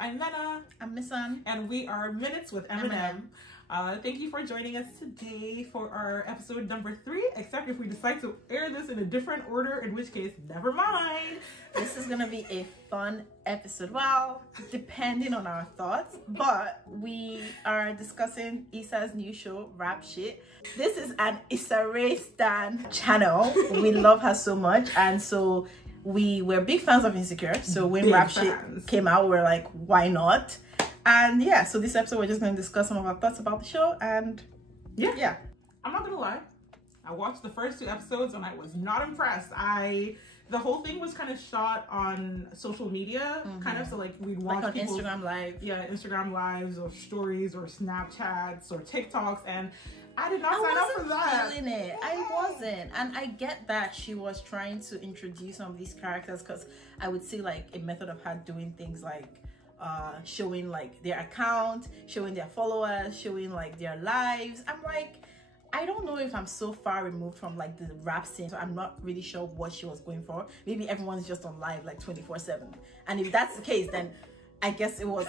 I'm Nana. I'm Missan. And we are Minutes with M&M. Thank you for joining us today for our episode number 3, except if we decide to air this in a different order, in which case, never mind. This is going to be a fun episode. Well, depending on our thoughts, but we are discussing Issa's new show, RapShit. This is an Issa Rae stan channel. We love her so much, and so we were big fans of Insecure. So when RapShit came out, we're like, why not? And yeah, so this episode we're just going to discuss some of our thoughts about the show, and yeah. I'm not gonna lie, I watched the first 2 episodes and I was not impressed. The whole thing was kind of shot on social media, kind of, so like we'd watch like on people's, Instagram Live. Yeah, Instagram Lives or stories or Snapchats or TikToks, and I did not sign up for that. Feeling it. I wasn't, and I get that she was trying to introduce some of these characters, because I would see like a method of her doing things like showing like their account, showing their followers, showing like their lives. I'm like, I don't know if I'm so far removed from like the rap scene, so I'm not really sure what she was going for. Maybe everyone's just on live like 24/7, and if that's the case, then I guess it was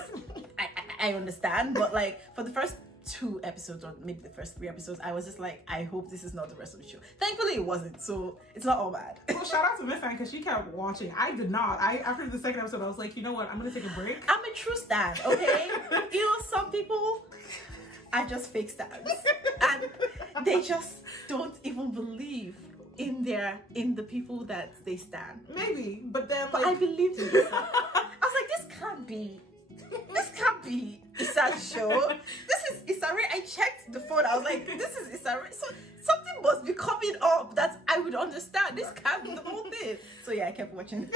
I understand. But like for the first 2 episodes, or maybe the first 3 episodes, I was just like, I hope this is not the rest of the show. Thankfully it wasn't, so it's not all bad. Well, shout out to Miss Anne, because she kept watching. I did not. After the second episode I was like, you know what, I'm gonna take a break. I'm a true stan, okay? You know, some people are just fake stans, and they just don't even believe in the people that they stan. Maybe, but then but I believed in Issa. I was like, this can't be Issa's show. This is Issa Rae. I checked the phone. I was like, this is Issa Rae. So something must be coming up that I would understand. This can't be the whole thing. So yeah, I kept watching.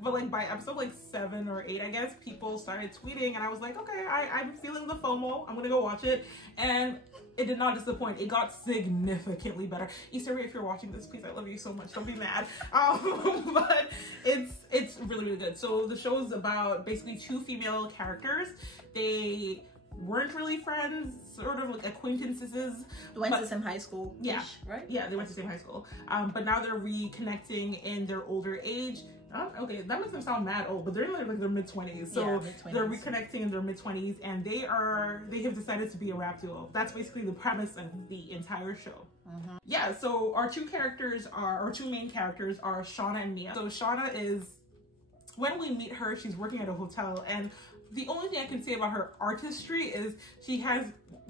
But like by episode like 7 or 8, I guess, people started tweeting, and I was like, okay, I'm feeling the FOMO. I'm gonna go watch it, and it did not disappoint. It got significantly better. Issa Rae, if you're watching this, please, I love you so much. Don't be mad. But it's really, really good. So the show is about basically 2 female characters. They weren't really friends, sort of like acquaintances. They went to the same high school. Yeah, right? Yeah, they went to the same high school. But now they're reconnecting in their older age. Okay, that makes them sound mad old, but they're in like their mid-20s. So yeah, mid-20s. They're reconnecting in their mid-20s, and they have decided to be a rap duo. That's basically the premise of the entire show. Yeah, so our 2 main characters are Shawna and Mia. So Shawna is, when we meet her, she's working at a hotel, and the only thing I can say about her artistry is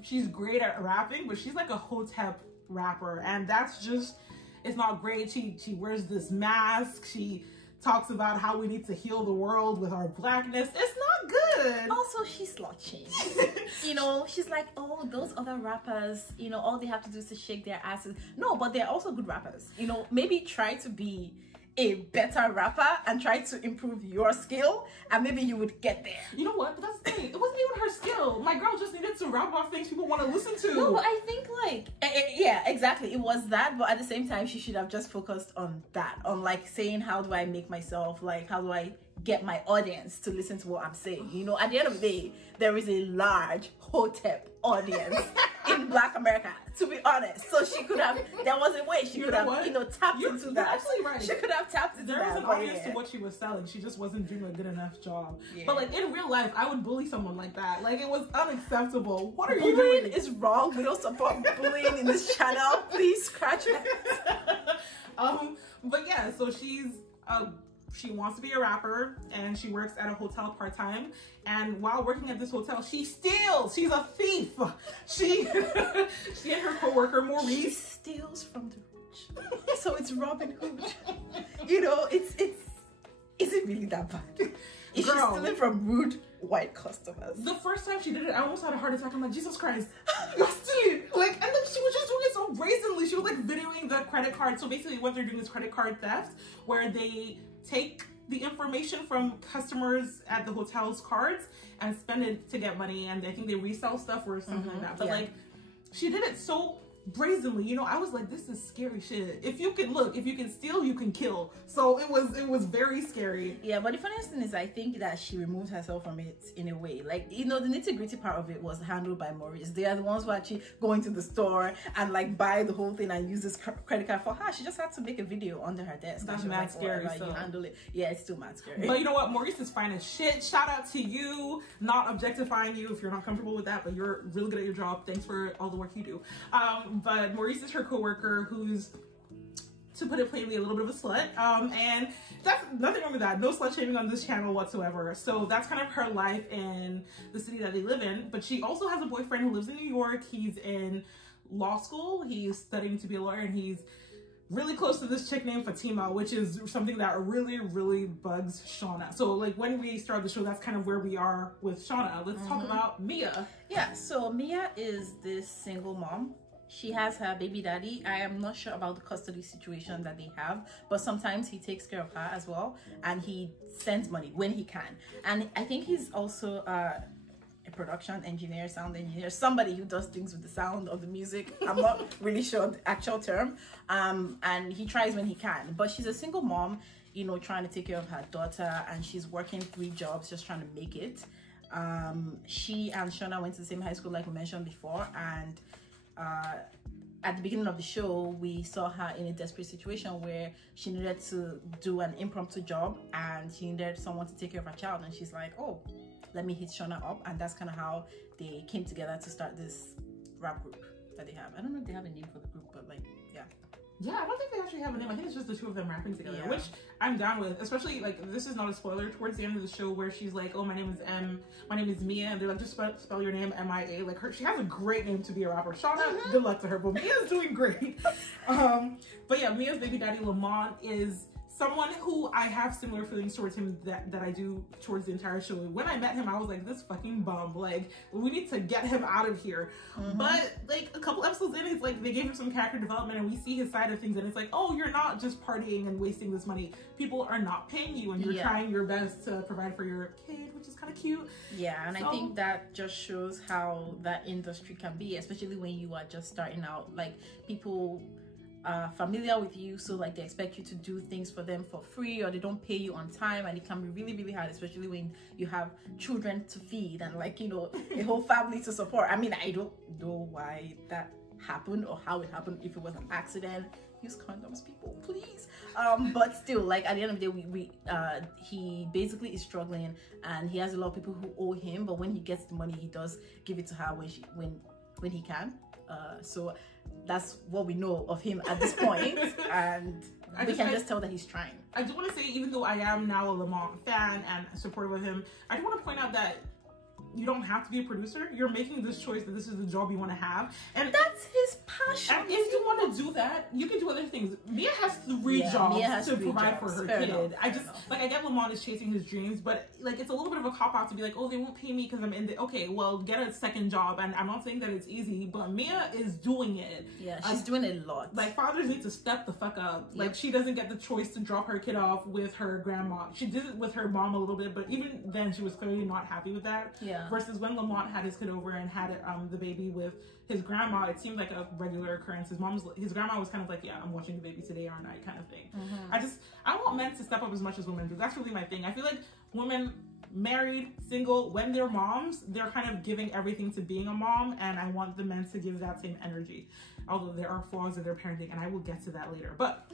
she's great at rapping, but she's like a hotep rapper, and that's just, it's not great. She wears this mask. She talks about how we need to heal the world with our blackness. It's not good. Also, she's slouching. You know, she's like, oh, those other rappers, you know, all they have to do is to shake their asses. No, but they're also good rappers. You know, maybe try to be a better rapper and try to improve your skill, and maybe you would get there. You know what? But that's the thing. It wasn't even her skill. My girl just needed to rap about things people want to listen to. No, but I think like, yeah, exactly. It was that, but at the same time, she should have just focused on that, on like saying, how do I make myself, like, how do I get my audience to listen to what I'm saying? You know, at the end of the day, there is a large hotep audience in Black America, to be honest. So she could have, there was a way she could have, you know, tapped into that. Actually right. She could have tapped into that. There was an audience to what she was selling. She just wasn't doing a good enough job. Yeah. But like in real life, I would bully someone like that. Like, it was unacceptable. What are you doing? Bullying is wrong. We don't support bullying in this channel. Please scratch it. But yeah, so she wants to be a rapper, and she works at a hotel part-time, and while working at this hotel, she steals. She's a thief. She and her co-worker Maurice, she steals from the rich. So it's Robin Hood. You know, is it really that bad? Is she stealing from rude white customers? The first time she did it, I almost had a heart attack. I'm like, Jesus Christ, you're stealing. Like, and then she was just doing it so brazenly. She was like videoing the credit card. So basically what they're doing is credit card theft, where they take the information from customers at the hotel's cards and spend it to get money, and I think they resell stuff or something like that. But like, she did it so brazenly, you know, I was like, this is scary shit. If you can steal, you can kill. So it was very scary. Yeah, but the funniest thing is I think that she removed herself from it in a way. Like, you know, the nitty-gritty part of it was handled by Maurice. They are the ones who actually go into the store and like buy the whole thing and use this credit card for her. She just had to make a video under her desk. That's mad scary. So. You handle it. Yeah, it's still mad scary. But you know what? Maurice is fine as shit. Shout out to you. Not objectifying you if you're not comfortable with that, but you're really good at your job. Thanks for all the work you do. But Maurice is her coworker who's, to put it plainly, a little bit of a slut. And that's nothing wrong with that. No slut shaming on this channel whatsoever. So that's kind of her life in the city that they live in. But she also has a boyfriend who lives in New York. He's in law school. He's studying to be a lawyer, and he's really close to this chick named Fatima, which is something that really, really bugs Shawna. So like when we start the show, that's kind of where we are with Shawna. Let's talk about Mia. Yeah, so Mia is this single mom. She has her baby daddy. I am not sure about the custody situation that they have, but sometimes he takes care of her as well, and he sends money when he can. And I think he's also a production engineer, sound engineer, somebody who does things with the sound of the music. I'm not really sure the actual term. And he tries when he can. But she's a single mom, you know, trying to take care of her daughter, and she's working 3 jobs just trying to make it. She and Shawna went to the same high school like we mentioned before, and at the beginning of the show we saw her in a desperate situation where she needed to do an impromptu job and she needed someone to take care of her child, and she's like, oh, let me hit Shawna up. And that's kind of how they came together to start this rap group that they have. I don't know if they have a name for the group, but like, yeah, I don't think they actually have a name. I think it's just the 2 of them rapping together, which I'm down with. Especially, like, this is not a spoiler, towards the end of the show where she's like, oh, my name is M, my name is Mia, and they're like, just spell your name, M-I-A. Like, she has a great name to be a rapper. Shawna, good luck to her, but Mia's doing great. But yeah, Mia's baby daddy, Lamont, is someone who I have similar feelings towards him that I do towards the entire show. When I met him, I was like, this fucking bum. Like, we need to get him out of here. But, like, a couple episodes in, it's like, they gave him some character development and we see his side of things. And it's like, oh, you're not just partying and wasting this money. People are not paying you and you're trying your best to provide for your kid, which is kind of cute. Yeah, and so, I think that just shows how that industry can be, especially when you are just starting out. Like, people familiar with you, so like they expect you to do things for them for free, or they don't pay you on time, and it can be really, really hard, especially when you have children to feed and, like, you know, a whole family to support. I mean, I don't know why that happened or how it happened. If it was an accident, use condoms, people, please. But still, like, at the end of the day, he basically is struggling, and he has a lot of people who owe him, but when he gets the money, he does give it to her when he can. So that's what we know of him at this point, and we can just tell that he's trying. I do want to say, even though I am now a Lamont fan and supportive of him, I do want to point out that you don't have to be a producer. You're making this choice that this is the job you want to have, and that's his passion. And if you want to do that, you can do other things. Mia has 3 jobs to provide for her kid. I just, like, I get Lamont is chasing his dreams, but, like, it's a little bit of a cop-out to be like, oh, they won't pay me because I'm in the, okay, well, get a second job. And I'm not saying that it's easy, but Mia is doing it. Yeah, she's doing a lot. Like, fathers need to step the fuck up. Like, she doesn't get the choice to drop her kid off with her grandma. She did it with her mom a little bit, but even then she was clearly not happy with that. Yeah. Versus when Lamont had his kid over and had the baby with his grandma, it seemed like a regular occurrence. His grandma was kind of like, yeah, I'm watching the baby today, aren't I, kind of thing. I want men to step up as much as women do. That's really my thing. I feel like women, married, single, when they're moms, they're kind of giving everything to being a mom, and I want the men to give that same energy. Although there are flaws in their parenting, and I will get to that later. But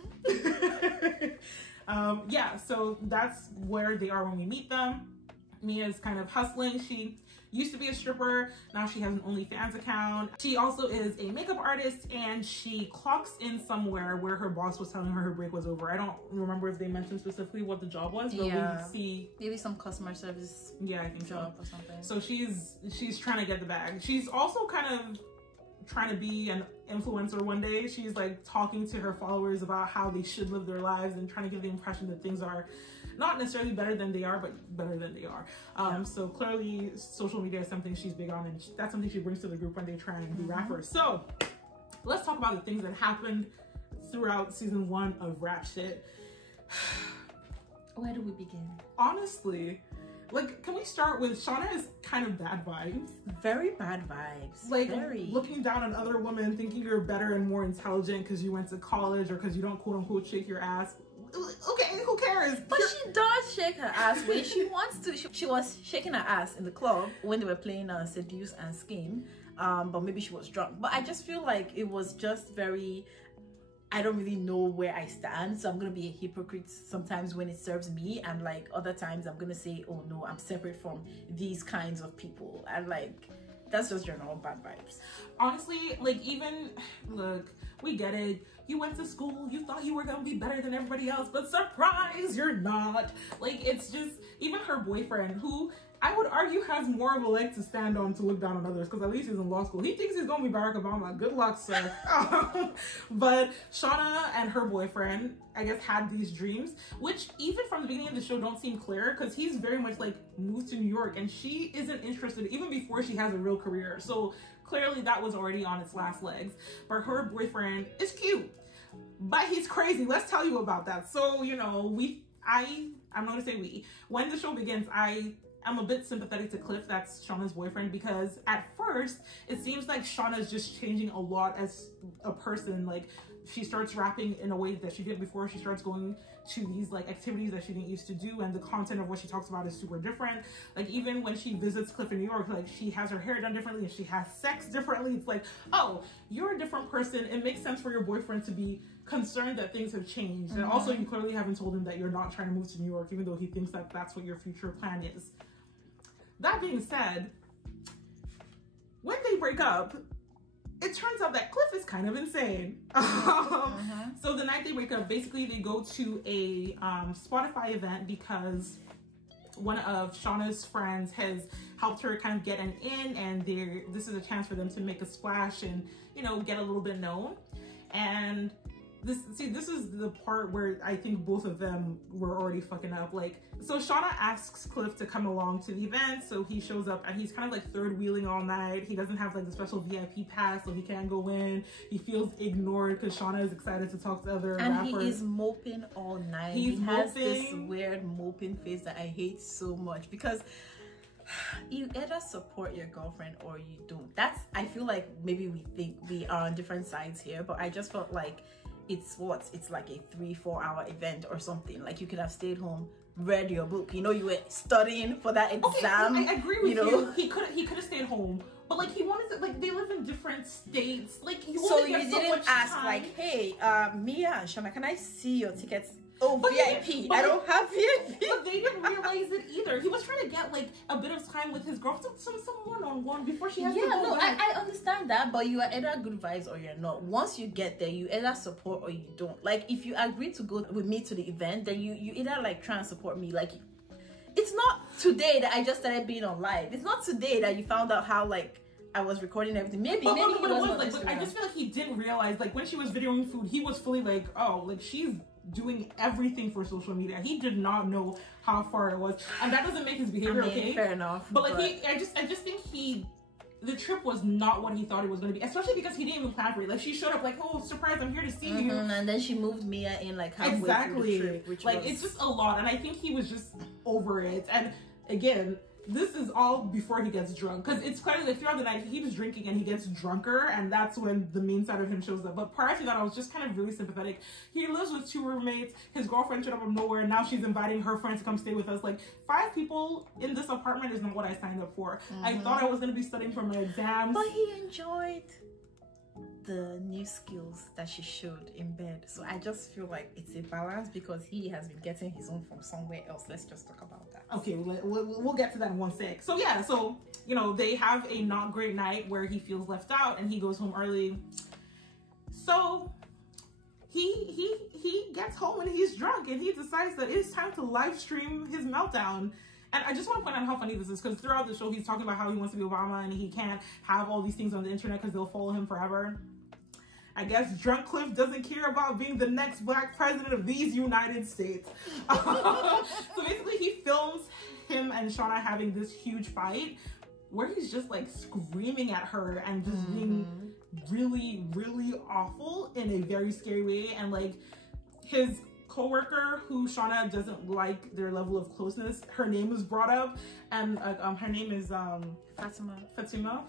yeah, so that's where they are when we meet them. Mia's kind of hustling. She used to be a stripper, now she has an OnlyFans account. She also is a makeup artist, and she clocks in somewhere where her boss was telling her break was over. I don't remember if they mentioned specifically what the job was, but we see maybe some customer service I think job or something. So she's trying to get the bag. She's also kind of trying to be an influencer one day. She's like talking to her followers about how they should live their lives and trying to give the impression that things are not necessarily better than they are, but better than they are. So clearly social media is something she's big on, and that's something she brings to the group when they try and be rappers. So let's talk about the things that happened throughout season 1 of RapShit. Where do we begin? Honestly, Like, can we start with Shawna is kind of bad vibes. Very bad vibes. Like, very. Looking down on other women, thinking you're better and more intelligent because you went to college or because you don't quote unquote shake your ass. Okay, who cares? But she does shake her ass when she wants to. She was shaking her ass in the club when they were playing Seduce and Scheme. But maybe she was drunk. But I just feel like it was just very... I don't really know where I stand, so I'm gonna be a hypocrite sometimes when it serves me, and like other times I'm gonna say, oh no, I'm separate from these kinds of people, and like that's just general bad vibes. Honestly, like, even look, we get it. You went to school, you thought you were gonna be better than everybody else, but surprise, you're not. Like, it's just, even her boyfriend, who I would argue has more of a leg to stand on to look down on others, because at least he's in law school. He thinks he's gonna be Barack Obama. Good luck, sir. But Shawna and her boyfriend, I guess, had these dreams, which even from the beginning of the show don't seem clear, because he's very much like moved to New York and she isn't interested even before she has a real career. So clearly that was already on its last legs. But her boyfriend is cute, but he's crazy. Let's tell you about that. So, you know, I'm not gonna say we. When the show begins, I'm a bit sympathetic to Cliff, that's Shawna's boyfriend, because at first it seems like Shawna's just changing a lot as a person. Like, she starts rapping in a way that she didn't before. She starts going to these like activities that she didn't used to do, and the content of what she talks about is super different. Like, even when she visits Cliff in New York, like, she has her hair done differently and she has sex differently. It's like, oh, you're a different person. It makes sense for your boyfriend to be concerned that things have changed. And also, you clearly haven't told him that you're not trying to move to New York, even though he thinks that that's what your future plan is. That being said, when they break up, it turns out that Cliff is kind of insane. So the night they break up, basically they go to a Spotify event because one of Shawna's friends has helped her kind of get an in, and this is a chance for them to make a splash and, you know, get a little bit known. And this is the part where I think both of them were already fucking up. Like, so Shawna asks Cliff to come along to the event, so he shows up and he's kind of like third wheeling all night. He doesn't have like the special VIP pass, so he can't go in. He feels ignored because Shawna is excited to talk to other rappers. And he is moping all night. He has this weird moping face that I hate so much, because you either support your girlfriend or you don't. I feel like maybe we think we are on different sides here, but I just felt like it's like a 3-4 hour event or something. Like, you could have stayed home, read your book, you know, you were studying for that exam. Okay, I agree with you. He could have stayed home, but like, he wanted to, like, they live in different states. Like, so you didn't ask time. Like, hey, Mia and Shawna, can I see your tickets? Oh, but VIP. I don't have VIP. But they didn't realize it either. He was trying to get like a bit of time with his girlfriend, some one-on-one before she has to go. Yeah, no, I understand that, but you are either good vibes or you're not. Once you get there, you either support or you don't. Like, if you agree to go with me to the event, then you either like try and support me. Like, it's not today that I just started being on live. It's not today that you found out how like I was recording everything. Maybe he was like, I just feel like he didn't realize, like, when she was videoing food, he was fully like, oh, like, she's doing everything for social media. He did not know how far it was, and that doesn't make his behavior okay. Fair enough. But like, I just think the trip was not what he thought it was going to be, especially because he didn't even plan for it. Like, she showed up like, oh, surprise, I'm here to see you, and then she moved Mia in like halfway through the trip, which like it's just a lot, and I think he was just over it. And again, this is all before he gets drunk, because it's clearly like throughout the night he was drinking and he gets drunker, and that's when the mean side of him shows up. But prior to that, I was just kind of really sympathetic. He lives with 2 roommates. His girlfriend showed up out of nowhere, and now she's inviting her friends to come stay with us. Like, 5 people in this apartment is not what I signed up for. I thought I was going to be studying for my exams. But he enjoyed the new skills that she showed in bed. So I just feel like it's a balance, because he has been getting his own from somewhere else. Let's just talk about that. Okay, we'll get to that in 1 sec. So yeah, so, you know, they have a not great night where he feels left out and he goes home early. So he gets home and he's drunk, and he decides that it's time to live stream his meltdown. And I just want to point out how funny this is, because throughout the show he's talking about how he wants to be Obama and he can't have all these things on the internet because they'll follow him forever. I guess drunk Cliff doesn't care about being the next black president of these United States. So basically he films him and Shawna having this huge fight where he's just like screaming at her and just being really, really awful in a very scary way. And like, his coworker who Shawna doesn't like their level of closeness. Her name is brought up, and her name is Fatima.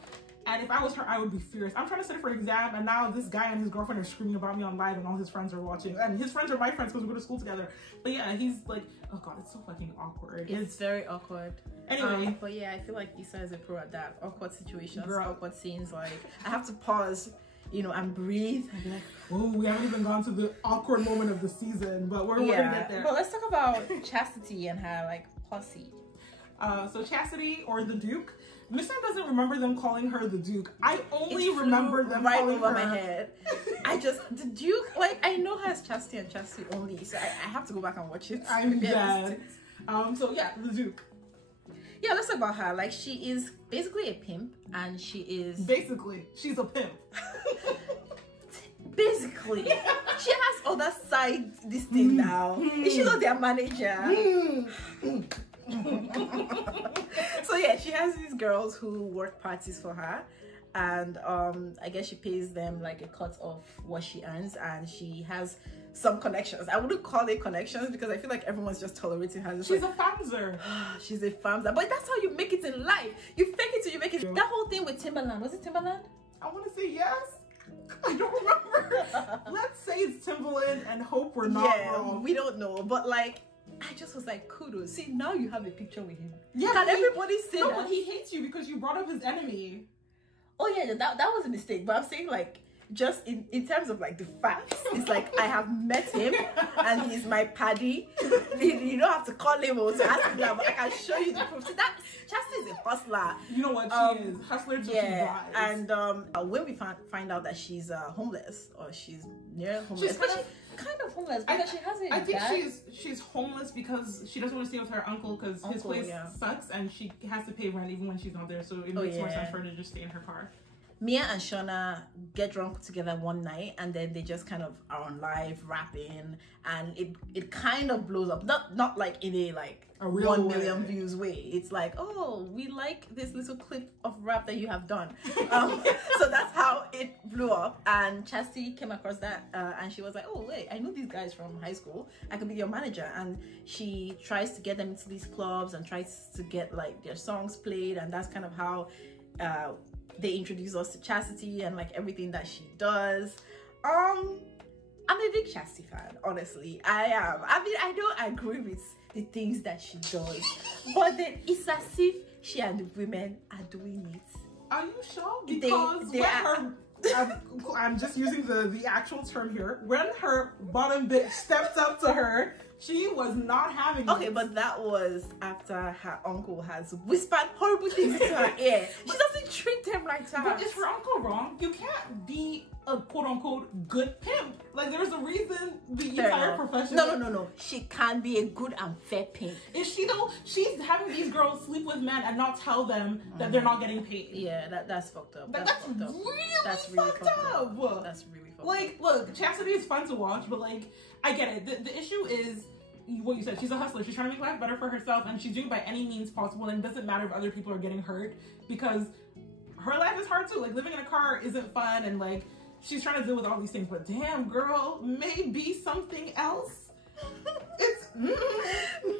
And if I was her, I would be furious. I'm trying to study for an exam, and now this guy and his girlfriend are screaming about me on live, and all his friends are watching. And his friends are my friends because we go to school together. But yeah, he's like, oh god, it's so fucking awkward. It's very awkward. Anyway. But yeah, I feel like Issa is a pro at that. Awkward situations, Girl. awkward scenes. Like, I have to pause, you know, and breathe. And be like, oh, we haven't even gone to the awkward moment of the season, but we're gonna get there. But let's talk about Chastity and her, like, posse. So Chastity, or the Duke, Mr. doesn't remember them calling her the Duke. I only remember them right calling over her... my head. The Duke, like, I know her as Chastity and Chastity only, so I have to go back and watch it. I'm dead. So yeah, the Duke. Yeah, let's talk about her. Like, she is basically a pimp, and she is... Basically, she's a pimp. Basically. She has other side this thing now. Is she not their manager? So yeah, she has these girls who work parties for her, and I guess she pays them like a cut of what she earns, and she has some connections. I wouldn't call it connections because I feel like everyone's just tolerating her. She's like, a famzer. She's a famzer. But that's how you make it in life. You fake it till you make it. That whole thing with Timberland, was it Timberland? I want to say yes. I don't remember. Let's say it's Timberland and hope we're not wrong. We don't know, but like, I just was like, kudos. See, now you have a picture with him. Yeah, can everybody see that? No, he hates you because you brought up his enemy. Oh yeah, that was a mistake. But I'm saying, like, just in terms of like the facts, it's like I have met him and he's my paddy. You don't have to call him or to ask him that, but I can show you the proof. See, that Chastity is a hustler. You know what she is, hustler till she dies. And when we find out that she's homeless, or she's near homeless, she's kind of homeless because she has a I think dad. she's homeless because she doesn't want to stay with her uncle because his place sucks and she has to pay rent even when she's not there. So it makes more sense for her to just stay in her car. Mia and Shawna get drunk together one night, and then they just kind of are on live rapping, and it kind of blows up. Not like in a like a real 1 million views way. It's like, oh, we like this little clip of rap that you have done. So that's how it blew up. And Chastity came across that, and she was like, oh wait, I know these guys from high school. I could be your manager. And she tries to get them into these clubs and tries to get like their songs played, and that's kind of how they introduce us to Chastity and like everything that she does. I'm a big Chastity fan, honestly. I am. I mean, I don't agree with the things that she does, but then it's as if she and the women are doing it. Are you sure? Because I'm just using the actual term here. When her bottom bitch stepped up to her, she was not having it. Okay, but that was after her uncle has whispered horrible things into her ear. She doesn't treat him like that. But is her uncle wrong? You can't be a quote-unquote good pimp. Like, there's a reason the entire profession... No. She can be a good and fair pimp. Is she though? She's having these girls sleep with men and not tell them that they're not getting paid. Yeah, that's fucked up. That's really fucked up. That's really fucked up. Like, look, Chastity is fun to watch, but like, I get it. The issue is what you said. She's a hustler. She's trying to make life better for herself, and she's doing it by any means possible, and it doesn't matter if other people are getting hurt, because her life is hard too. Like, living in a car isn't fun, and like, she's trying to deal with all these things, but damn, girl, maybe something else. It's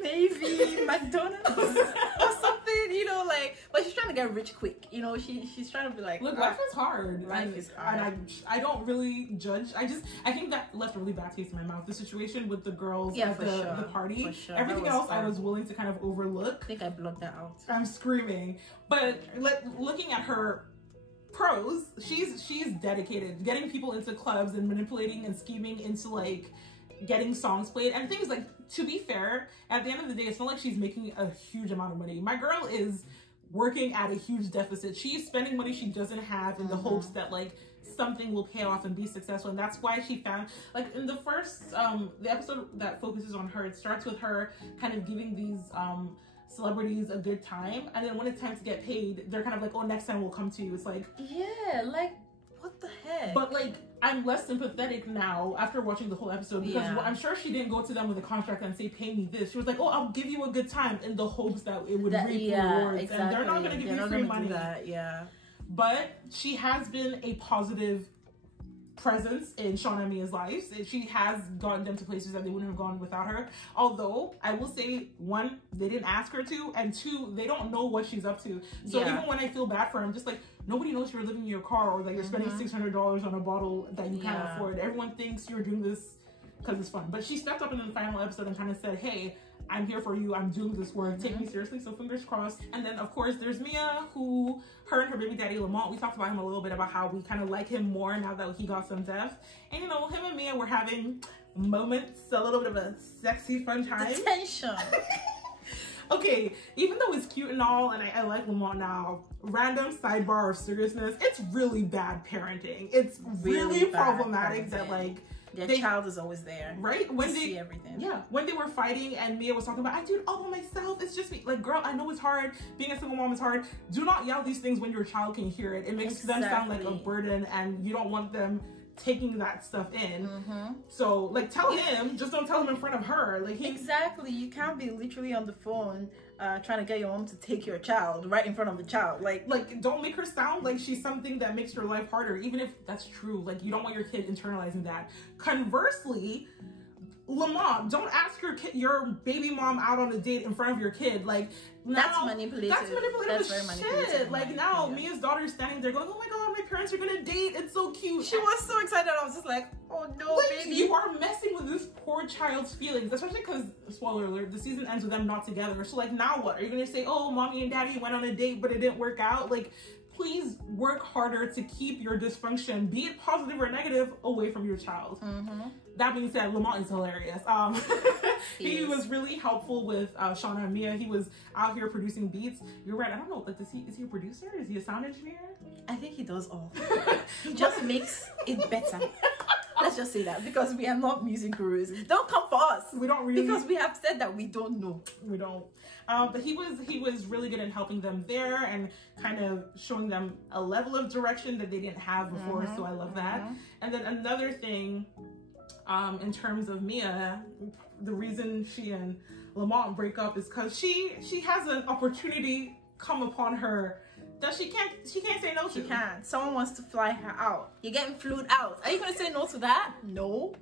maybe McDonald's or something, you know, like, but she's trying to get rich quick, you know. She's trying to be like, look, life is hard. Life is hard. And I don't really judge. I think that left a really bad taste in my mouth. The situation with the girls at the party. For sure. Everything else I was willing to kind of overlook. I think I blocked that out. I'm screaming. But looking at her pros, she's dedicated, getting people into clubs and manipulating and scheming into like getting songs played. And things like, to be fair, at the end of the day, it's not like she's making a huge amount of money. My girl is working at a huge deficit. She's spending money she doesn't have in the hopes that like something will pay off and be successful. And that's why she found, like, in the first the episode that focuses on her, it starts with her kind of giving these celebrities a good time, and then when it's time to get paid, they're kind of like, oh, next time we'll come to you. It's like, yeah, like, what the heck? But like, I'm less sympathetic now after watching the whole episode, because I'm sure she didn't go to them with a contract and say, pay me this. She was like, oh, I'll give you a good time, in the hopes that it would reap rewards. Exactly. And they're not going to give you free money. Yeah. But she has been a positive presence in Shawna Mia's life. She has gotten them to places that they wouldn't have gone without her. Although I will say, one, they didn't ask her to, and two, they don't know what she's up to. So even when I feel bad for her, I'm just like, nobody knows you're living in your car or that you're spending $600 on a bottle that you can't afford. Everyone thinks you're doing this because it's fun. But she stepped up in the final episode and kind of said, hey, I'm here for you. I'm doing this work. Take me seriously. So fingers crossed. And then, of course, there's Mia, who, her and her baby daddy, Lamont, we talked about him a little bit about how we kind of like him more now that he got some death. And, you know, him and Mia were having moments, a little bit of a sexy, fun time. The tension. Okay, even though it's cute and all, and I like Lamont now, random sidebar of seriousness, it's really bad parenting. It's really problematic that, like, their child is always there, right? When they see everything. Yeah, when they were fighting and Mia was talking about, I do it all by myself. It's just me. Like, girl, I know it's hard. Being a single mom is hard. Do not yell these things when your child can hear it. It makes them sound like a burden, and you don't want them taking that stuff in. So, like, tell him. Just don't tell him in front of her. Like, exactly. You can't be literally on the phone trying to get your mom to take your child right in front of the child. Like don't make her sound like she's something that makes your life harder, even if that's true. Like, you don't want your kid internalizing that. Conversely, Lamont, don't ask your baby mom out on a date in front of your kid. Like, that's manipulative. That's manipulative. That's very manipulative. Like, now Mia's daughter is standing there going, oh my god, my parents are gonna date. It's so cute. She was so excited. I was just like, oh no, like, baby. You are messing with this poor child's feelings, especially because, spoiler alert, the season ends with them not together. So, like, now what? Are you gonna say, oh, mommy and daddy went on a date but it didn't work out? Like, please work harder to keep your dysfunction, be it positive or negative, away from your child. That being said, Lamont is hilarious. He was really helpful with Shawna Mia. He was out here producing beats. You're right. I don't know. Like, is he a producer? Is he a sound engineer? I think he does all. He just makes it better. Let's just say that, because we are not music gurus. Don't come for us. We don't really, because we have said that we don't know. We don't. But he was really good in helping them there and kind of showing them a level of direction that they didn't have before. So I love that. And then another thing, in terms of Mia, the reason she and Lamont break up is because she has an opportunity come upon her that she can't say no to. She can't. Someone wants to fly her out. You're getting flued out. Are you gonna say no to that? No.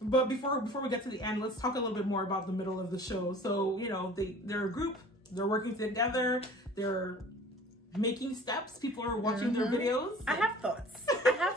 But before we get to the end, let's talk a little bit more about the middle of the show. So, you know, they're a group, they're working together, they're making steps, people are watching their videos. I have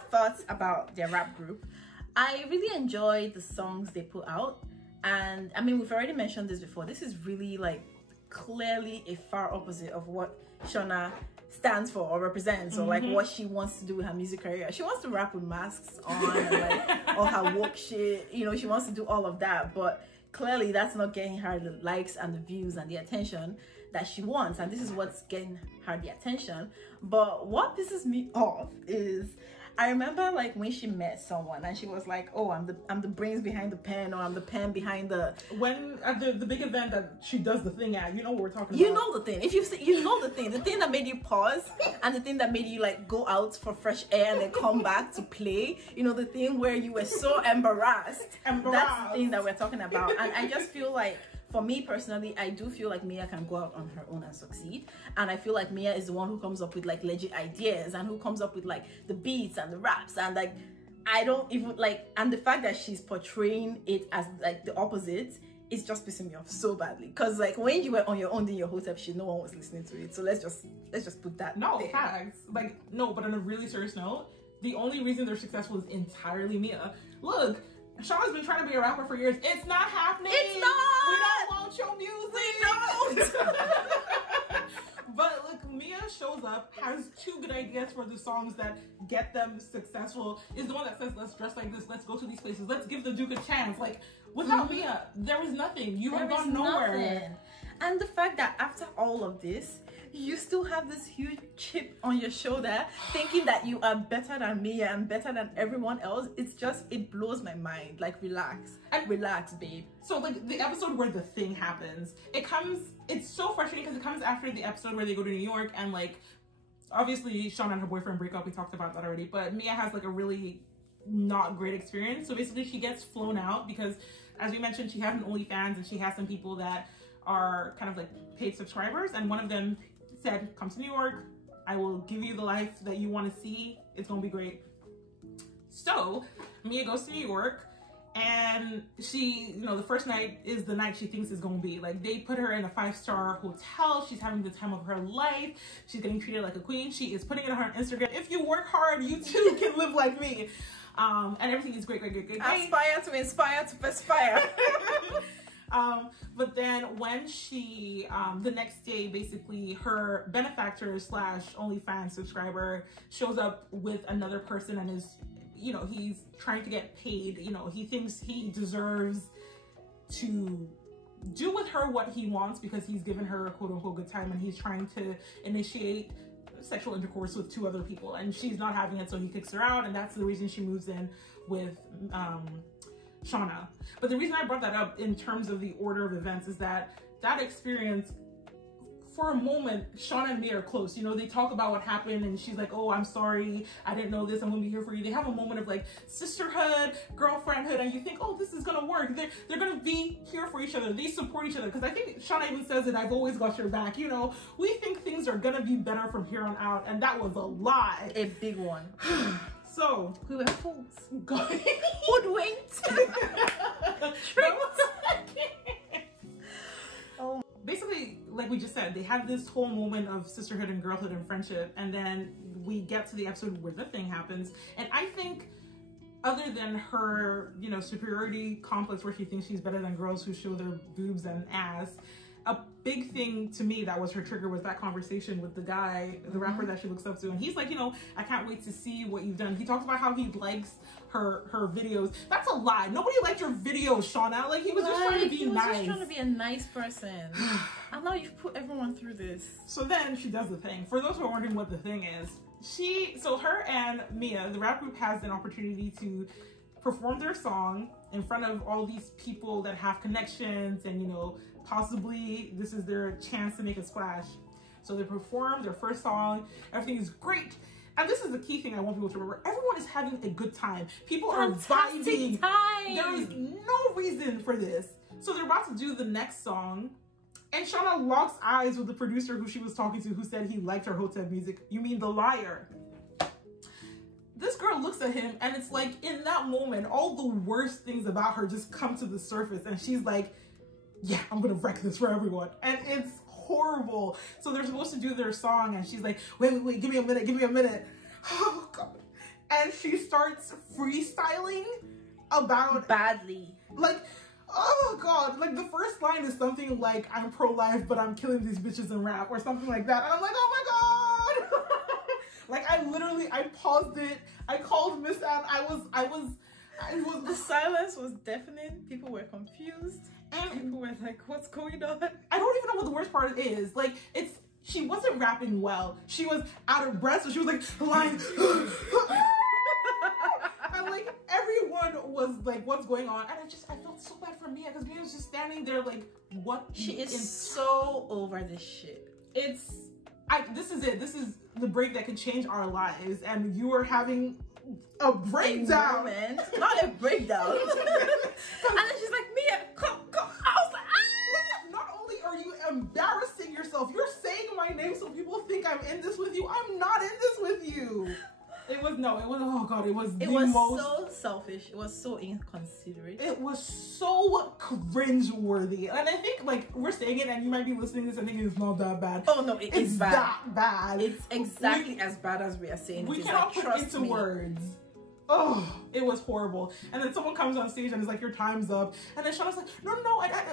thoughts about their rap group. I really enjoy the songs they put out, and I mean, we've already mentioned this before. This is really, like, clearly a far opposite of what Shawna stands for or represents, or like what she wants to do with her music career. She wants to rap with masks on and like all her woke shit, you know, she wants to do all of that, but clearly that's not getting her the likes and the views and the attention that she wants, and this is what's getting her the attention. But what pisses me off is, I remember, like, when she met someone and she was like, oh, I'm the brains behind the pen, or I'm the pen behind the... When, at the big event that she does the thing at, you know what we're talking about. You know the thing. If you know the thing that made you pause, and the thing that made you, like, go out for fresh air and then come back to play, you know, the thing where you were so embarrassed. That's the thing that we're talking about. And I just feel like, for me personally, I do feel like Mia can go out on her own and succeed. And I feel like Mia is the one who comes up with, like, legit ideas, and who comes up with, like, the beats and the raps, and, like, I don't even, like, and the fact that she's portraying it as, like, the opposite is just pissing me off so badly. Because, like, when you were on your own doing your whole type shit, no one was listening to it. So let's just put that there. Facts. Like, no, but on a really serious note, the only reason they're successful is entirely Mia. Look, Shawna's been trying to be a rapper for years. It's not happening. It's not. We don't want your music. We don't. But look, Mia shows up, has 2 good ideas for the songs that get them successful. Is the one that says, let's dress like this, let's go to these places, let's give the Duke a chance. Like, without Mia, there was nothing. You have gone nowhere. Nothing. And the fact that after all of this, you still have this huge chip on your shoulder, thinking that you are better than Mia and better than everyone else, it blows my mind. Like, relax, babe. So, like, the episode where the thing happens, it's so frustrating because it comes after the episode where they go to New York, and, like, obviously Shawna and her boyfriend break up. We talked about that already, but Mia has, like, a really not great experience. So basically she gets flown out because, as we mentioned, she has an OnlyFans, and she has some people that are kind of like paid subscribers, and one of them said, come to New York, I will give you the life that you want to see. It's gonna be great. So Mia goes to New York, and she, you know, the first night is the night she thinks is gonna be. Like, they put her in a 5-star hotel. She's having the time of her life. She's getting treated like a queen. She is putting it on her Instagram. If you work hard, you too can live like me. And everything is great. Aspire to inspire to perspire. But then when she, the next day, basically her benefactor slash OnlyFans subscriber shows up with another person and is, you know, he's trying to get paid. You know, he thinks he deserves to do with her what he wants because he's given her a quote unquote good time, and he's trying to initiate sexual intercourse with 2 other people, and she's not having it, so he kicks her out, and that's the reason she moves in with Shawna. But the reason I brought that up in terms of the order of events is that experience, for a moment, Shawna and Mia are close. You know, they talk about what happened, and she's like, oh, I'm sorry, I didn't know this, I'm gonna be here for you. They have a moment of like sisterhood, girlfriendhood, and you think, oh, this is gonna work. They're gonna be here for each other. They support each other. Because I think Shawna even says it, I've always got your back. You know, we think things are gonna be better from here on out, and that was a lie. A big one. So we were fools. Hoodwinked. Tricked. Oh. Basically, like we just said, they had this whole moment of sisterhood and girlhood and friendship, and then we get to the episode where the thing happens. And I think, other than her, you know, superiority complex where she thinks she's better than girls who show their boobs and ass, a big thing to me that was her trigger was that conversation with the guy, the rapper that she looks up to. And he's like, you know, I can't wait to see what you've done. He talks about how he likes her videos. That's a lie. Nobody liked your videos, Shawna. Like, he was just trying to be nice. He was just trying to be a nice person. I know you've put everyone through this. So then she does the thing. For those who are wondering what the thing is, so her and Mia, the rap group, has an opportunity to perform their song in front of all these people that have connections, and, you know, possibly this is their chance to make a splash. So they perform their first song. Everything is great. And this is the key thing I want people to remember. Everyone is having a good time. People are vibing. There is no reason for this. So they're about to do the next song, and Shawna locks eyes with the producer who she was talking to, who said he liked her Hotep music. You mean the liar? This girl looks at him, and it's like, in that moment, all the worst things about her just come to the surface, and she's like, yeah, I'm gonna wreck this for everyone. And it's horrible. So they're supposed to do their song, and she's like, wait, give me a minute. Oh God. And she starts freestyling about badly. Like, oh God, like the first line is something like, I'm pro-life, but I'm killing these bitches in rap, or something like that. And I'm like, oh my God. Like, I paused it. I called Miss Anne. I was the silence was deafening. People were confused. And people were like, what's going on? I don't even know what the worst part is. Like, she wasn't rapping well. She was out of breath, so she was like, line. And like, everyone was like, what's going on? And I felt so bad for Mia, because Mia was just standing there like, what? She is so over this shit. This is it. This is the break that could change our lives. And you are having a breakdown. Not a breakdown. And then she's like, Mia, come. I was like, ah! Not only are you embarrassing yourself, you're saying my name so people think I'm in this with you. I'm not in this with you. Oh God, it was so selfish. It was so inconsiderate. It was so cringe-worthy. And I think, like, we're saying it, and you might be listening to this and thinking it's not that bad. Oh no, it's bad. That bad. It's exactly as bad as we are saying. We cannot put it into words. Oh, it was horrible. And then someone comes on stage and is like, your time's up. And then Shawna's like, no,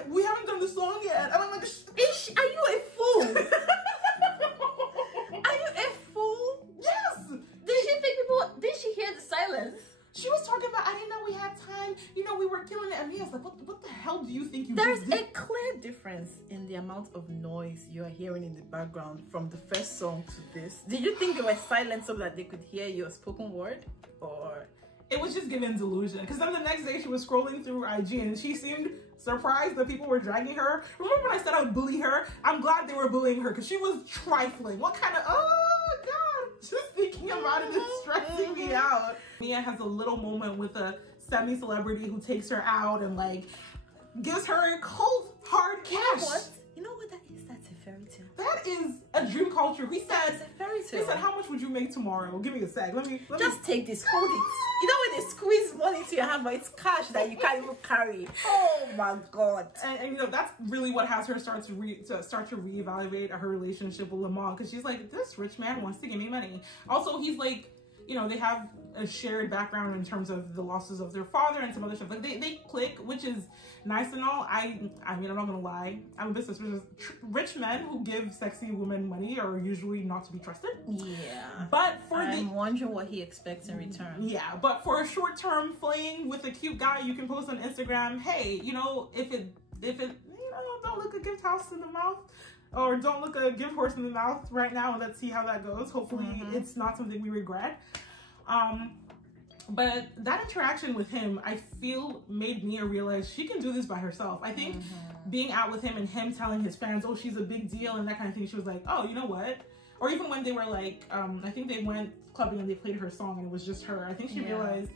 we haven't done the song yet. And I'm like, are you a fool? Are you a fool? Yes. Did she hear the silence? She was talking about, I didn't know we had time. You know, we were killing it. And Mia's like, what the hell do you think you There's a clear difference in the amount of noise you're hearing in the background from the first song to this. Did you think they were silent so that they could hear your spoken word? Or it was just giving delusion? Because then the next day she was scrolling through IG and she seemed surprised that people were dragging her. Remember when I said I would bully her? I'm glad they were bullying her, because she was trifling. What kind of, oh God, just thinking about it is stressing me out. Mia has a little moment with a semi-celebrity who takes her out and like gives her a cold hard cash. You know what that is? That's a fairy tale. That is a dream culture. He said said, how much would you make tomorrow? Give me a sec. Let me just take this, hold it. You know when they squeeze money into your hand, but it's cash that you can't even carry. Oh my God. And you know, that's really what has her start to reevaluate her relationship with Lamont, because she's like, this rich man wants to give me money. Also, he's like, you know, they have a shared background in terms of the losses of their father and some other stuff. Like they click, which is nice and all. I mean, I'm not gonna lie, I'm a business. Rich men who give sexy women money are usually not to be trusted. Yeah. But I'm wondering what he expects in return. Yeah, but for a short-term fling with a cute guy, you can post on Instagram, hey, you know, if it you know, don't look a gift house in the mouth. Or don't look a gift horse in the mouth right now, and let's see how that goes. Hopefully it's not something we regret. But that interaction with him, I feel, made Mia realize she can do this by herself. I think being out with him and him telling his fans, oh, she's a big deal and that kind of thing, she was like, oh, you know what? Or even when they were like, I think they went clubbing and they played her song and it was just her. I think she realized,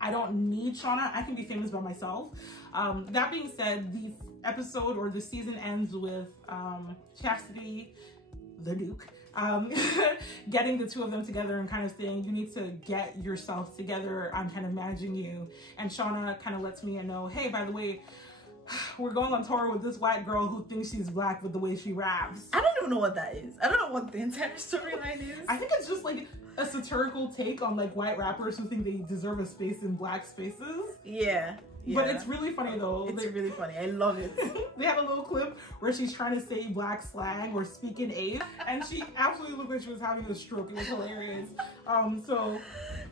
I don't need Shawna. I can be famous by myself. That being said, the episode or the season ends with Chastity, the Duke, getting the two of them together and kind of saying, you need to get yourself together. I'm kind of managing you. And Shawna kind of lets Mia know, hey, by the way, we're going on tour with this white girl who thinks she's black with the way she raps. I don't even know what that is. I don't know what the entire storyline is. I think it's just like a satirical take on like white rappers who think they deserve a space in black spaces. Yeah. But it's really funny though. It's really funny. I love it. They have a little clip where she's trying to say black slang or speak in A's, and she absolutely looked like she was having a stroke. It was hilarious. So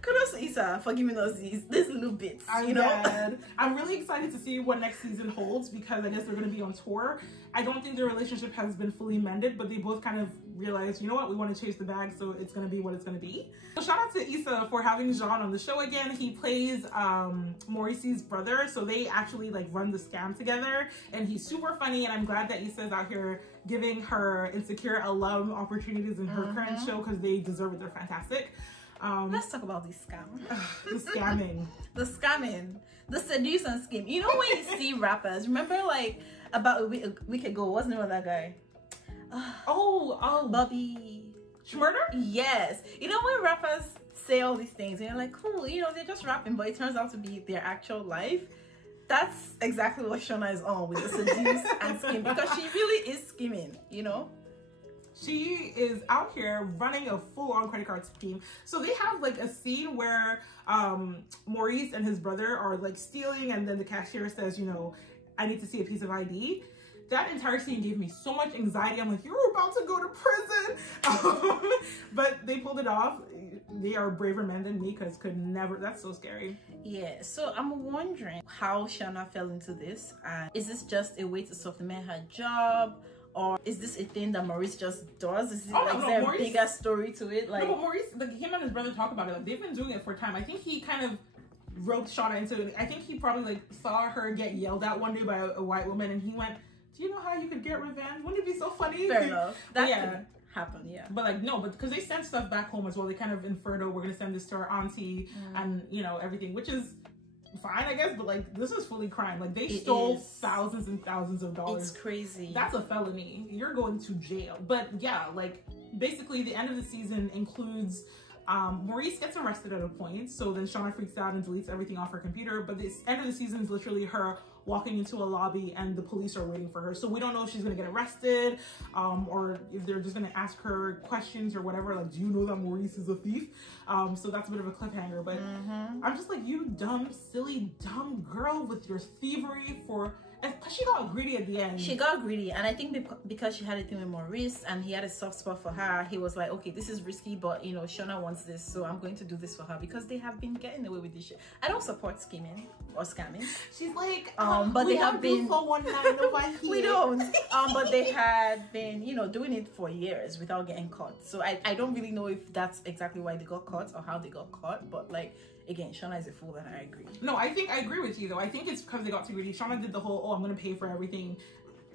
kudos to Issa for giving us these little bits. I'm really excited to see what next season holds, because I guess they're going to be on tour. I don't think their relationship has been fully mended, but they both kind of realized, you know what, we want to chase the bag, so it's going to be what it's going to be. So shout out to Issa for having Jean on the show again. He plays Maurice's brother, so they actually like run the scam together, and he's super funny, and I'm glad that Issa's out here giving her Insecure alum opportunities in her current show, because they deserve it. They're fantastic. Let's talk about this scam. The scamming. The scamming. The seducing scheme. You know when you see rappers, remember like about a week ago, what's the name of that guy? Bobby Schmurder? Yes. You know when rappers say all these things and you're like, cool, you know, they're just rapping, but it turns out to be their actual life. That's exactly what Shawna is on with the seduce and scheme, because she really is scheming, you know? She is out here running a full-on credit card scheme. So they have like a scene where Maurice and his brother are like stealing, and then the cashier says, you know, I need to see a piece of ID. That entire scene gave me so much anxiety. I'm like, you're about to go to prison. But they pulled it off. They are braver men than me, because could never. That's so scary. Yeah, so I'm wondering how Shawna fell into this. Is this just a way to supplement her job? Or is this a thing that Maurice just does? Is there a bigger story to it? Like, no, but Maurice, like, him and his brother talk about it. Like, they've been doing it for a time. I think he kind of roped Shawna into it. I think he probably like saw her get yelled at one day by a white woman, and he went, do you know how you could get revenge? Wouldn't it be so funny? Fair enough. That could happen, yeah. But like, no, but because they sent stuff back home as well. They kind of inferred, oh, we're going to send this to our auntie and, you know, everything, which is fine, I guess, but like, this is fully crime. Like, they stole thousands and thousands of dollars. It's crazy. That's a felony. You're going to jail. But yeah, like, basically the end of the season includes Maurice gets arrested at a point, so then Shawna freaks out and deletes everything off her computer. But this end of the season is literally her walking into a lobby and the police are waiting for her. So we don't know if she's gonna get arrested, or if they're just gonna ask her questions or whatever, like, do you know that Maurice is a thief? So that's a bit of a cliffhanger, but I'm just like, you dumb, silly, dumb girl with your thievery because she got greedy at the end. She got greedy, and I think because she had a thing with Maurice and he had a soft spot for her, he was like, okay, this is risky, but you know, Shawna wants this, so I'm going to do this for her, because they have been getting away with this shit. I don't support scheming or scamming. She's like, but they have been 419 over here. We don't. But they had been, you know, doing it for years without getting caught. So I don't really know if that's exactly why they got caught or how they got caught, but like, again, Shawna is a fool, and I agree. No, I think I agree with you though. I think it's because they got too greedy. Shawna did the whole, oh, I'm gonna pay for everything.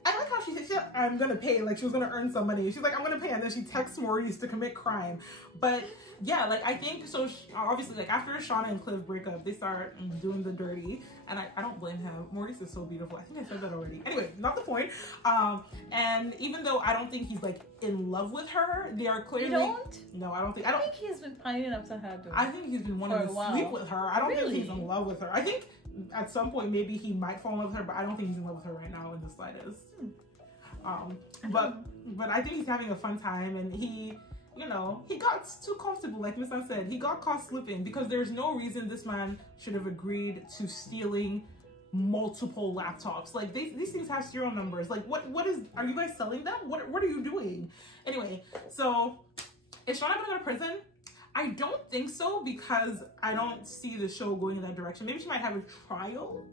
I like how she said, I'm gonna pay, like she was gonna earn some money. She's like, I'm gonna pay, and then she texts Maurice to commit crime. But yeah, like I think so. Obviously, like after Shawna and Cliff break up, they start doing the dirty, and I don't blame him. Maurice is so beautiful. I think I said that already. Anyway, not the point. And even though I don't think he's like in love with her, they are clearly. You don't? No, I don't think. I think he's been pining up to her. Though. I think he's been wanting to sleep with her. I don't think he's in love with her. I think at some point maybe he might fall in love with her, but I don't think he's in love with her right now in the slightest. But I think he's having a fun time, and he, you know, he got too comfortable, like Miss Ann said. He got caught slipping because there's no reason this man should have agreed to stealing multiple laptops. Like these things have serial numbers. Like what is, are you guys selling them? What are you doing? Anyway, so is Shawna gonna go to prison? I don't think so, because I don't see the show going in that direction. Maybe she might have a trial.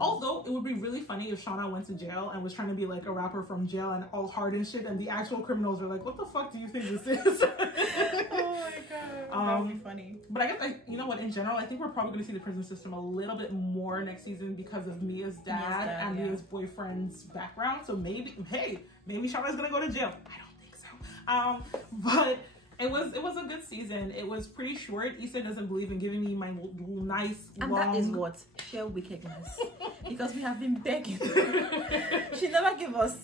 Although it would be really funny if Shawna went to jail and was trying to be like a rapper from jail and all hard and shit, and the actual criminals were like, what the fuck do you think this is? Oh my god, that would be funny. But I guess, you know what, in general, I think we're probably going to see the prison system a little bit more next season because of Mia's dad and Mia's boyfriend's background. So maybe, hey, maybe Shawna's going to go to jail. I don't think so. But it was a good season. It was pretty short. Issa doesn't believe in giving me my nice, and long... that is what? Sheer wickedness. Because we have been begging. She never gave us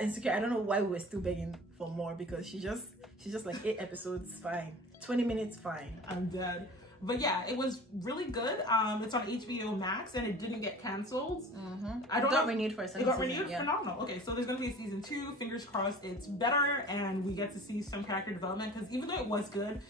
Insecure. I don't know why we're still begging for more, because she's just like 8 episodes, fine. 20 minutes, fine. I'm dead. But yeah, it was really good. It's on HBO Max, and it didn't get canceled. It got renewed for a second. It got renewed? Yeah. Phenomenal. Okay, so there's going to be a season 2. Fingers crossed it's better, and we get to see some character development. Because even though it was good,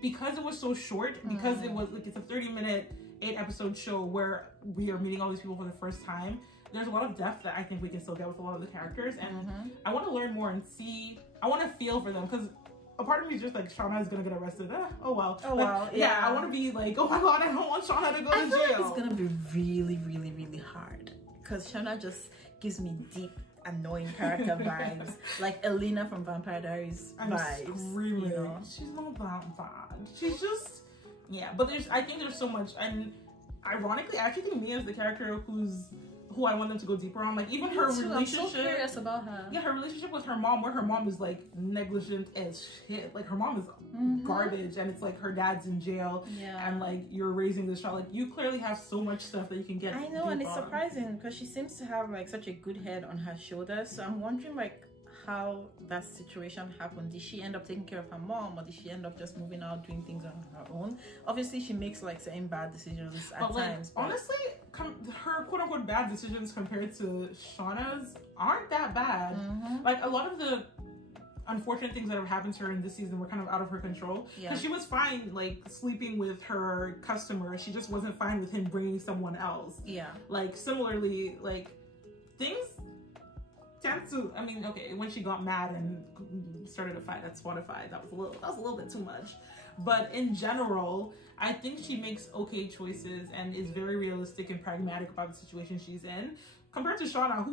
because it was so short, because it was like, it's a 30-minute, 8-episode show where we are meeting all these people for the first time, there's a lot of depth that I think we can still get with a lot of the characters. And I want to learn more and see, I want to feel for them, because a part of me is just like, Shawna is gonna get arrested. Oh well. Oh well. Yeah, I want to be like, oh my god, I don't want Shawna to go to jail. Like it's gonna be really, really, really hard, because Shawna just gives me deep, annoying character vibes, like Elena from Vampire Diaries vibes. Screaming. You know? She's not that bad. She's just, yeah. But I think there's so much, and ironically, I actually think Mia's the character who I want them to go deeper on. Like even her relationship. I'm so curious about her. Yeah, her relationship with her mom, where her mom is like negligent as shit. Like her mom is garbage, and it's like her dad's in jail, and like you're raising this child. Like you clearly have so much stuff that you can get. I know, and it's surprising because she seems to have like such a good head on her shoulders. So I'm wondering like how that situation happened. Did she end up taking care of her mom, or did she end up just moving out doing things on her own? Obviously she makes like certain bad decisions at times, but honestly her quote-unquote bad decisions compared to Shawna's aren't that bad. Like a lot of the unfortunate things that have happened to her in this season were kind of out of her control, because she was fine like sleeping with her customer, she just wasn't fine with him bringing someone else. Like similarly, like things tend to, I mean, okay, when she got mad and started a fight at Spotify, that was a little bit too much. But in general, I think she makes okay choices and is very realistic and pragmatic about the situation she's in. Compared to Shawna,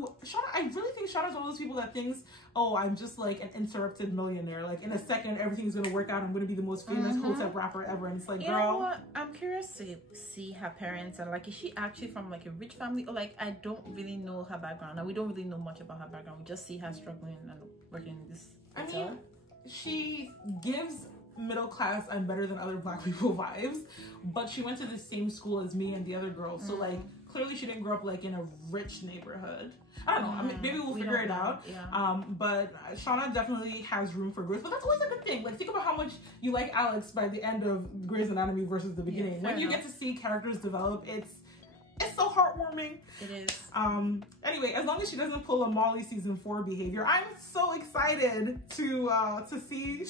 I really think Shawna's one of those people that thinks, oh, I'm just like an interrupted millionaire. Like in a second, everything's gonna work out. I'm gonna be the most famous hotep rapper ever. And it's like, girl. You know what? I'm curious to see her parents, and like, is she actually from like a rich family? Or like, I don't really know her background. And we don't really know much about her background. We just see her struggling and working in this hotel. I mean, she gives middle class and better than other black people vibes, but she went to the same school as me and the other girls. So like, clearly she didn't grow up like in a rich neighborhood. I don't know. I mean, maybe we'll figure it out. But Shawna definitely has room for growth. But that's always a good thing. Like, think about how much you like Alex by the end of Grey's Anatomy versus the beginning. When you get to see characters develop, it's so heartwarming. It is. Anyway, as long as she doesn't pull a Molly season 4 behavior, I'm so excited to see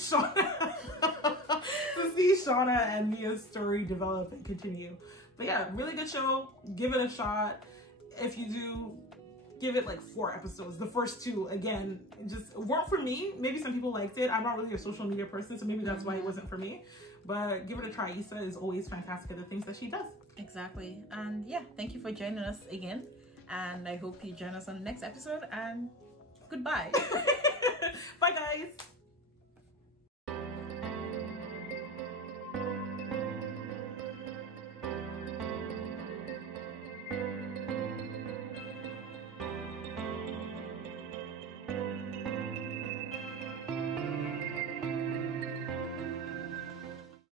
Shawna and Mia's story develop and continue. But yeah, really good show. Give it a shot. If you do, give it like 4 episodes. The first 2, again, just weren't for me. Maybe some people liked it. I'm not really a social media person, so maybe that's why it wasn't for me. But give it a try. Issa is always fantastic at the things that she does. Exactly. And yeah, thank you for joining us again. And I hope you join us on the next episode. And goodbye.